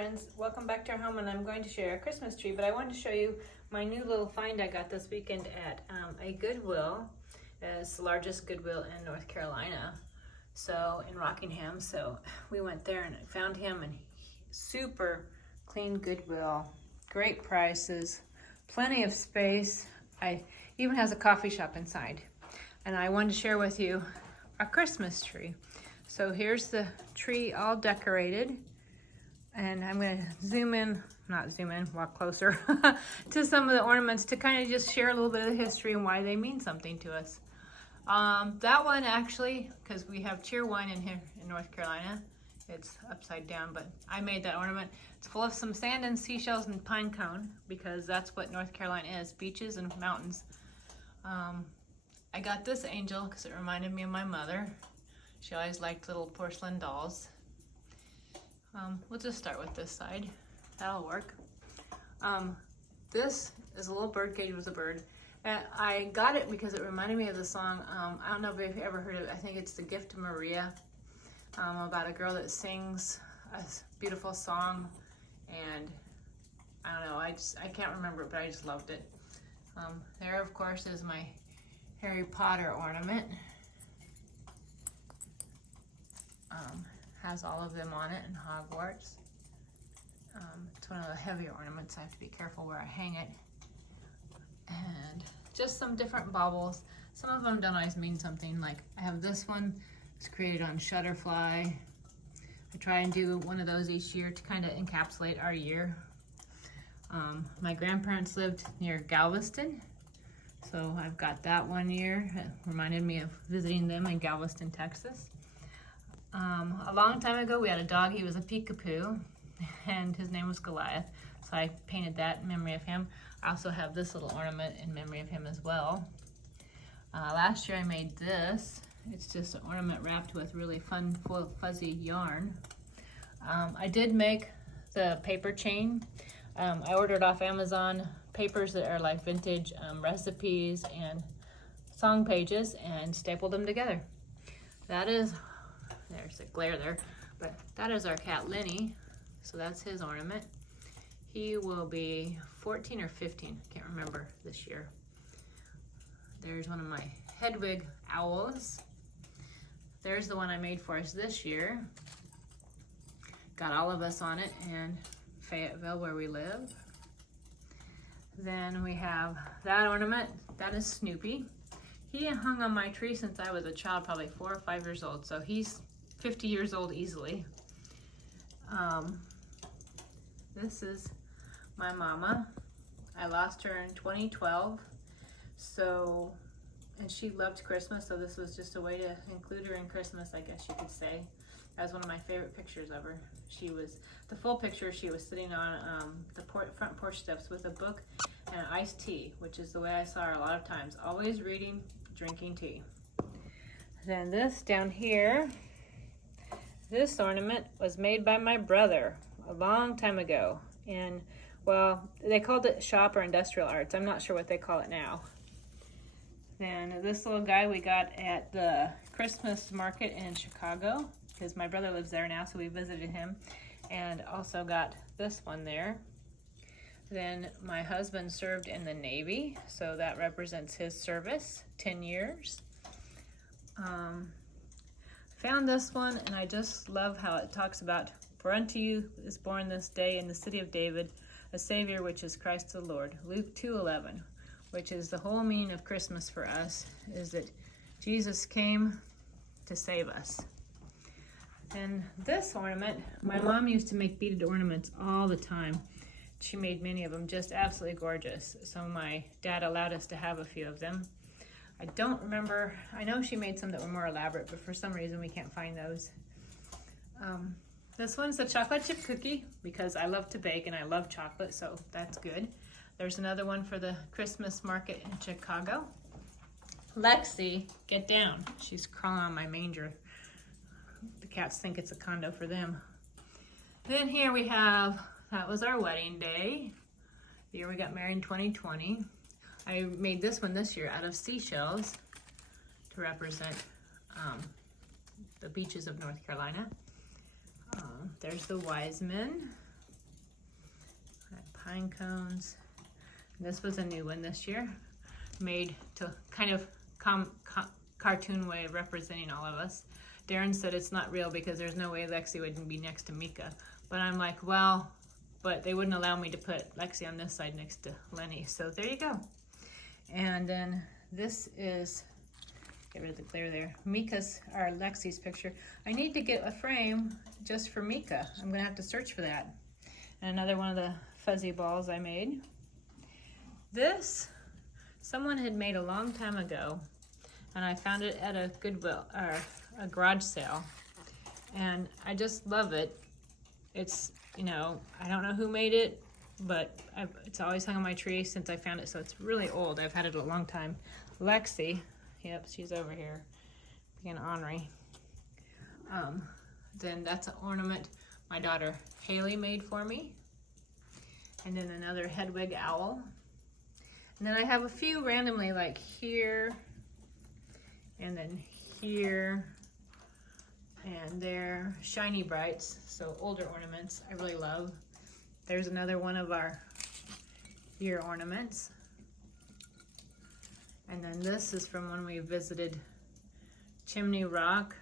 friends, welcome back to our home, and I'm going to share a Christmas tree, but I wanted to show you my new little find I got this weekend at a Goodwill. It's the largest Goodwill in North Carolina, so in Rockingham. So we went there and I found him, and super clean Goodwill, great prices, plenty of space. I even has a coffee shop inside, and I wanted to share with you our Christmas tree. So here's the tree all decorated, and I'm going to walk closer to some of the ornaments to kind of just share a little bit of the history and why they mean something to us. That one actually, because we have Tier 1 in here in North Carolina, it's upside down, but I made that ornament. It's full of some sand and seashells and pine cone, because that's what North Carolina is, beaches and mountains. I got this angel because it reminded me of my mother. She always liked little porcelain dolls. We'll just start with this side. That'll work. This is a little bird cage with a bird. I got it because it reminded me of the song, I don't know if you've ever heard of it. I think it's The Gift of Maria, about a girl that sings a beautiful song, and I don't know, I can't remember it, but I just loved it. There, of course, is my Harry Potter ornament. Has all of them on it in Hogwarts. It's one of the heavier ornaments. I have to be careful where I hang it. And just some different baubles. Some of them don't always mean something. Like I have this one. It's created on Shutterfly. I try and do one of those each year to kind of encapsulate our year. My grandparents lived near Galveston, so I've got that one year. It reminded me of visiting them in Galveston, Texas. A long time ago, we had a dog. He was a peekapoo, and his name was Goliath, so I painted that in memory of him. I also have this little ornament in memory of him as well. Last year I made this. It's just an ornament wrapped with really fun, fuzzy yarn. I did make the paper chain. I ordered off Amazon papers that are like vintage recipes and song pages, and stapled them together. That is, there's a glare there, but that is our cat Lenny. So that's his ornament. He will be 14 or 15, can't remember this year. There's one of my Hedwig owls. There's the one I made for us this year. Got all of us on it in Fayetteville, where we live. Then we have that ornament. That is Snoopy. He hung on my tree since I was a child, probably 4 or 5 years old, so he's 50 years old easily. This is my mama. I lost her in 2012, so, and she loved Christmas, so this was just a way to include her in Christmas, I guess you could say. That was one of my favorite pictures of her. She was, the full picture, she was sitting on the front porch steps with a book and an iced tea, which is the way I saw her a lot of times, always reading, drinking tea. Then this down here, this ornament was made by my brother a long time ago, and well, they called it shop or industrial arts. I'm not sure what they call it now. Then this little guy we got at the Christmas market in Chicago, because my brother lives there now, so we visited him, and also got this one there. Then my husband served in the Navy, so that represents his service, 10 years. Found this one, and I just love how it talks about, for unto you is born this day in the city of David a Savior, which is Christ the Lord. Luke 2:11, which is the whole meaning of Christmas for us, is that Jesus came to save us. And this ornament, my mom used to make beaded ornaments all the time. She made many of them just absolutely gorgeous. So my dad allowed us to have a few of them. I don't remember, I know she made some that were more elaborate, but for some reason we can't find those. This one's a chocolate chip cookie, because I love to bake and I love chocolate, so that's good. There's another one for the Christmas market in Chicago. Lexi, get down. She's crawling on my manger. The cats think it's a condo for them. Then here we have, that was our wedding day. The year we got married in 2020. I made this one this year out of seashells to represent the beaches of North Carolina. There's the wise men. Pine cones. This was a new one this year, made to kind of cartoon way of representing all of us. Darren said it's not real because there's no way Lexi would be next to Mika. But I'm like, well, but they wouldn't allow me to put Lexi on this side next to Lenny. So there you go. And then this is, get rid of the glare there, Mika's, or Lexi's picture. I need to get a frame just for Mika. I'm gonna have to search for that. And another one of the fuzzy balls I made. This, someone had made a long time ago, and I found it at a Goodwill, or a garage sale. And I just love it. It's, you know, I don't know who made it, but it's always hung on my tree since I found it, so it's really old. I've had it a long time. Lexi, yep, she's over here being ornery. Then that's an ornament my daughter Haley made for me. And then another Hedwig owl. And then I have a few randomly, like here, and then here, and there, shiny brights, so older ornaments I really love. There's another one of our year ornaments. And then this is from when we visited Chimney Rock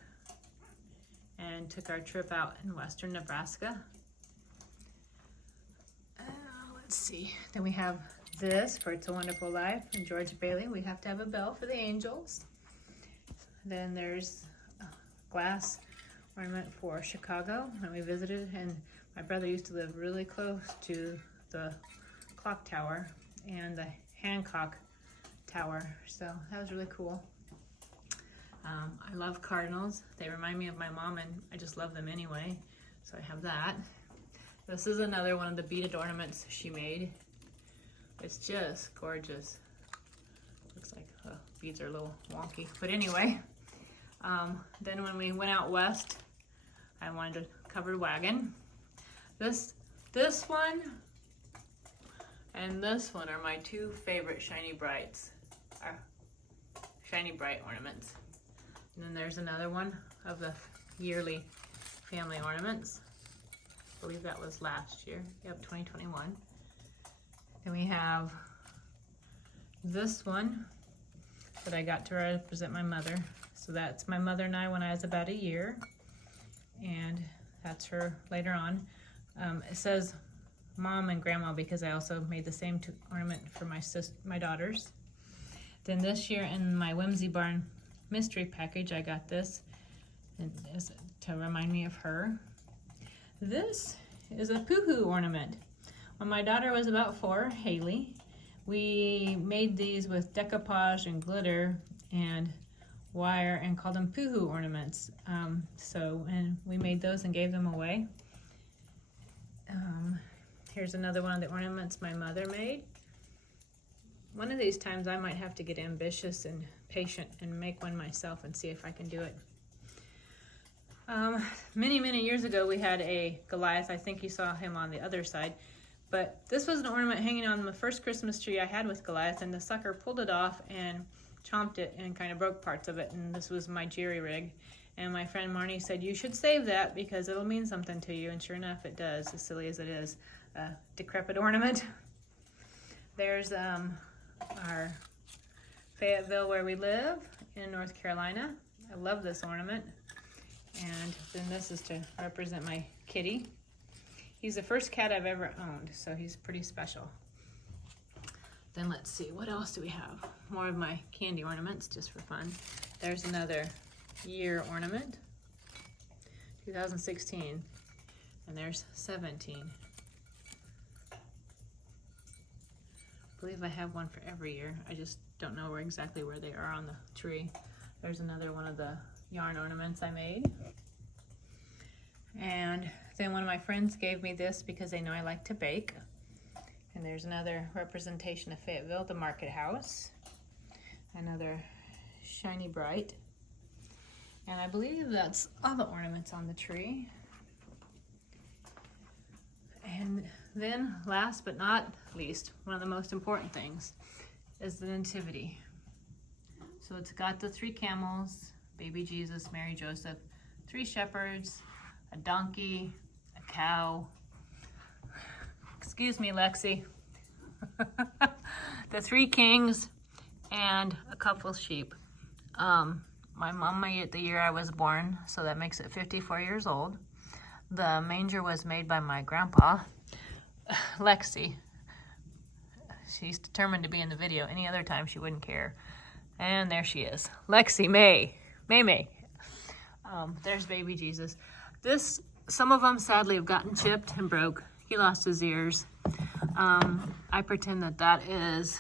and took our trip out in western Nebraska. Let's see, then we have this for It's a Wonderful Life and George Bailey. We have to have a bell for the angels. Then there's a glass ornament for Chicago when we visited, and my brother used to live really close to the clock tower and the Hancock Tower, so that was really cool. I love cardinals. They remind me of my mom, and I just love them anyway, so I have that. This is another one of the beaded ornaments she made. It's just gorgeous. Looks like beads are a little wonky, but anyway. Then when we went out west, I wanted a covered wagon. This one and this one are my two favorite shiny brights, shiny bright ornaments. And then there's another one of the yearly family ornaments. I believe that was last year. Yep, 2021. Then we have this one that I got to represent my mother. So that's my mother and I when I was about a year. And that's her later on. It says Mom and Grandma because I also made the same ornament for my daughters. Then this year in my Whimsy Barn mystery package, I got this to remind me of her. This is a Pooh ornament. When my daughter was about 4, Haley, we made these with decoupage and glitter and wire and called them Pooh ornaments. And we made those and gave them away. Here's another one of the ornaments my mother made. One of these times I might have to get ambitious and patient and make one myself and see if I can do it. Many years ago we had a Goliath. I think you saw him on the other side. But this was an ornament hanging on the first Christmas tree I had with Goliath, and the sucker pulled it off and chomped it and kind of broke parts of it, and this was my jerry rig. And my friend Marnie said, you should save that because it'll mean something to you, and sure enough it does, as silly as it is. A decrepit ornament. There's our Fayetteville where we live in North Carolina. I love this ornament. And then this is to represent my kitty. He's the first cat I've ever owned, so he's pretty special. Then let's see, what else do we have? More of my candy ornaments, just for fun. There's another year ornament, 2016, and there's 17. I believe I have one for every year. I just don't know exactly where they are on the tree. There's another one of the yarn ornaments I made. And then one of my friends gave me this because they know I like to bake. And there's another representation of Fayetteville, the market house. Another shiny bright. And I believe that's all the ornaments on the tree. And then last but not least, one of the most important things is the nativity. So it's got the 3 camels, baby Jesus, Mary, Joseph, 3 shepherds, a donkey, a cow, Excuse me, Lexi. The 3 kings and a couple sheep. My mom made it the year I was born, so that makes it 54 years old. The manger was made by my grandpa, Lexi. She's determined to be in the video. Any other time she wouldn't care. And there she is. Lexi, May. There's baby Jesus. Some of them sadly have gotten chipped and broke. He lost his ears. I pretend that is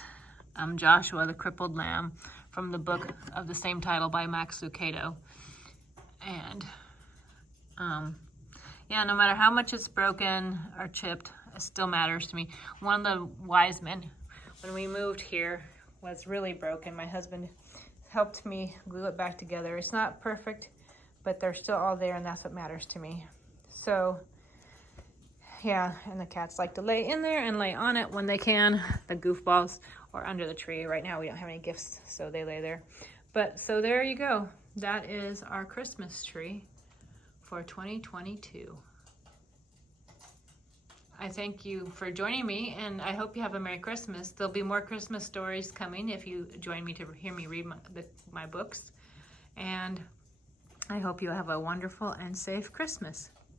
Joshua, the crippled lamb, from the book of the same title by Max Lucado. And yeah, no matter how much it's broken or chipped, it still matters to me. One of the wise men, when we moved here, was really broken. My husband helped me glue it back together. It's not perfect, but they're still all there, and that's what matters to me. So yeah, and the cats like to lay in there and lay on it when they can, the goofballs, or under the tree. Right now we don't have any gifts, so they lay there. But so there you go. That is our Christmas tree for 2022. I thank you for joining me, and I hope you have a Merry Christmas. There'll be more Christmas stories coming if you join me to hear me read my books. And I hope you have a wonderful and safe Christmas.